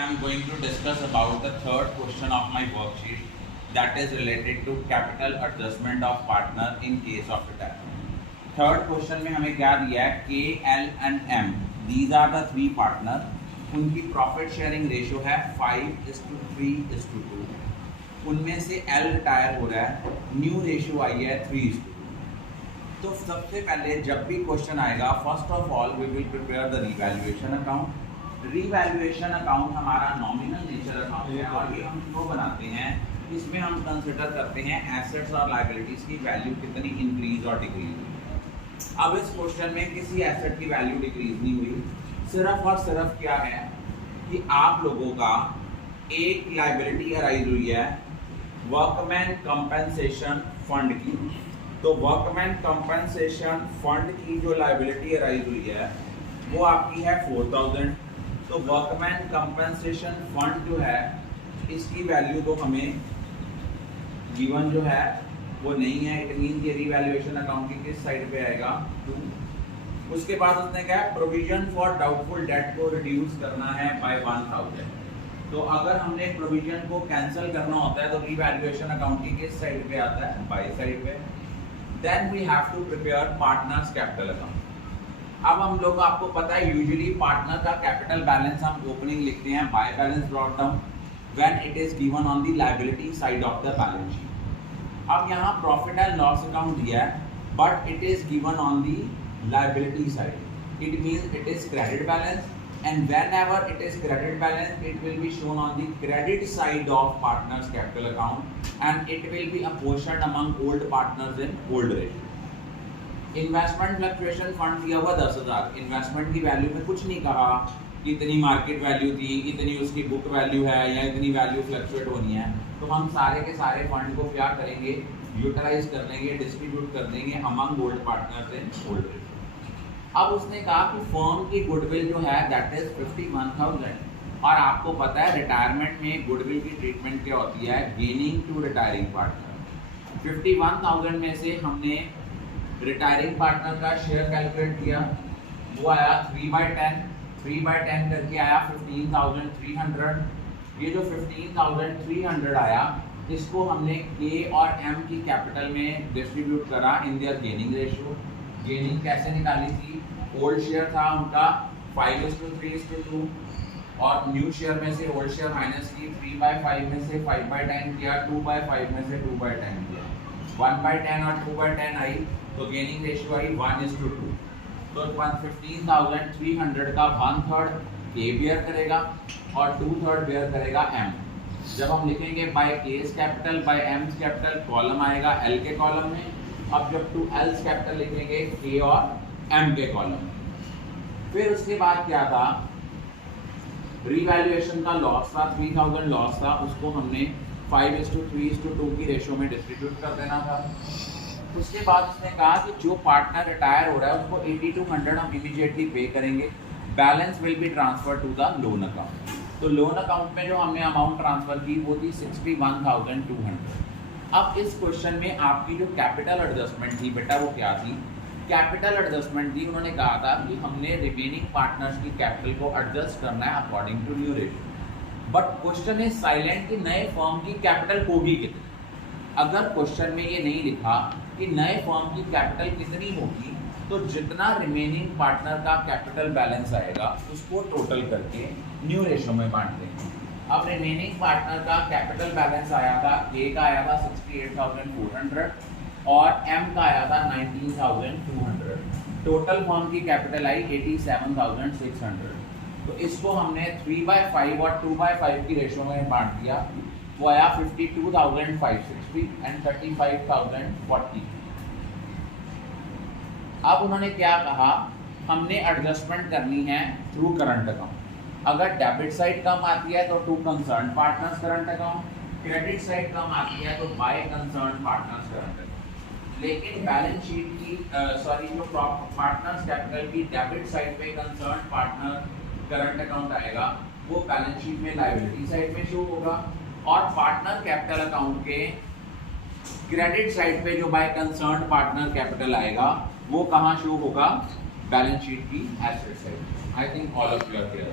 I am going to discuss about the third question of my worksheet, that is related to capital adjustment of partner in case of retirement. Third question में हमें क्या दिया है, K L and M, these are the three partner, उनकी profit sharing ratio है 5:3:2, उनमें से L retire हो रहा है, न्यू रेशियो आई है 3:2। तो सबसे पहले जब भी क्वेश्चन आएगा, first of all we will prepare the revaluation account. Revaluation account हमारा नॉमिनल नेचर अकाउंट है और ये हम क्यों बनाते हैं, इसमें हम कंसिडर करते हैं एसेट्स और लायबिलिटीज की वैल्यू कितनी इंक्रीज और डिक्रीज हुई। अब इस क्वेश्चन में किसी एसेट की वैल्यू डिक्रीज नहीं हुई, सिर्फ और सिर्फ क्या है कि आप लोगों का एक लायबिलिटी अराइज हुई है वर्कमैन कंपनसेशन फंड की। तो वर्कमैन कंपनसेशन फंड की जो लायबिलिटी अराइज हुई है वो आपकी है 4000। तो वर्कमैन कंपनसेशन फंड जो है इसकी वैल्यू तो हमें गिवन जो है वो नहीं है, इट मीन ये रिवैल्यूएशन अकाउंट की किस साइड पे आएगा, 2। उसके बाद उसने क्या है, प्रोविजन फॉर डाउटफुल डेट को रिड्यूस करना है बाय 1000। तो अगर हमने प्रोविजन को कैंसिल करना होता है तो रिवैल्यूएशन अकाउंट की किस साइड पे आता है, बाय साइड पे। Then we have to prepare partners capital account. अब हम लोग आपको पता है यूजुअली पार्टनर का कैपिटल बैलेंस हम ओपनिंग लिखते हैं by balance brought down when it is given on the liability side of the balance sheet. अब यहाँ प्रॉफिट एंड लॉस अकाउंट दिया है but it is given on the liability side, it means it is credit balance and whenever it is credit balance it will be shown on the credit side of partners capital account and it will be apportioned among old partners in old ratio। Investment fluctuation fund दिया हुआ 10,000, investment की value में कुछ नहीं कहा कि इतनी market value थी, इतनी उसकी बुक वैल्यू है या इतनी वैल्यू फ्लक्चुएट होनी है। तो हम सारे के सारे फंड को क्या करेंगे, यूटिलाइज कर देंगे, डिस्ट्रीब्यूट कर देंगे among old partners in old ratio. अब उसने कहा कि फर्म की गुडविल जो है दैट इज 51,000 और आपको पता है रिटायरमेंट में गुडविल की ट्रीटमेंट क्या होती है, गेनिंग टू रिटायरिंग पार्टनर। 51,000 में से हमने रिटायरिंग पार्टनर का शेयर कैलकुलेट किया, वो आया 3/10, 3/10 करके आया 15,300। ये जो 15,300 आया इसको हमने के और एम की कैपिटल में डिस्ट्रीब्यूट करा in their gaining ratio. Gaining कैसे निकाली थी, ओल्ड शेयर था उनका 5:3:2 और न्यू शेयर में से ओल्ड शेयर माइनस की, 3/5 में से 5/10 किया, 2/5 में से 2/10 किया, 1/10 और 2/10 आई तो गेनिंग रेशियो आई 1:2। तो 15,300 का 1/3 के बियर करेगा और 2/3 बियर करेगा एम। जब हम लिखेंगे by case capital by AIIMS capital column आएगा एल के कॉलम में। अब जब टू एल्स कैपिटल लिखेंगे के और एम के कॉलम। फिर उसके बाद क्या था, रिवैल्यूएशन का लॉस था, 3,000 लॉस था, उसको हमने 5:3:2 की रेशियो में डिस्ट्रीब्यूट कर देना था। उसके बाद उसने कहा कि जो पार्टनर रिटायर हो रहा है उसको 8200 हम इमीडिएटली पे करेंगे, balance will be transfer to the loan account. तो लोन अकाउंट में जो हमने अमाउंट ट्रांसफर की वो थी 61,200। अब इस क्वेश्चन में आपकी जो कैपिटल एडजस्टमेंट थी बेटा वो क्या थी, कैपिटल एडजस्टमेंट थी, उन्होंने कहा था कि हमने रिमेनिंग पार्टनर्स की कैपिटल को एडजस्ट करना है according to new ratio. But question is silent कि नए फर्म की कैपिटल होगी कितनी। अगर क्वेश्चन में ये नहीं लिखा कि नए फर्म की कैपिटल कितनी होगी तो जितना रिमेनिंग पार्टनर का कैपिटल बैलेंस आएगा उसको टोटल करके न्यू रेशियो में बांट देंगे। अब रिमेनिंग पार्टनर का कैपिटल बैलेंस आया था, के का आया था 68,400 और एम का आया था 19,200। टोटल फर्म की कैपिटल आई 87,600। तो इसको हमने 3/5 और 2/5 की रेशियो में बांट दिया, वो आया 52,560 एंड 35,040। अब उन्होंने क्या कहा, हमने एडजस्टमेंट करनी है थ्रू करंट अकाउंट। अगर डेबिट साइड कम आती है तो to concern partners current account, credit side कम आती है तो by concern partners current account. लेकिन बैलेंस शीट की जो पार्टनर्स कैपिटल की डेबिट साइड पे कंसर्न पार्टनर करंट अकाउंट आएगा वो बैलेंस शीट में लायबिलिटी साइड में शो होगा और पार्टनर कैपिटल अकाउंट के क्रेडिट साइड पे जो बाय कंसर्न पार्टनर कैपिटल आएगा वो कहाँ शो होगा, बैलेंस शीट की asset side. I think all of you are clear.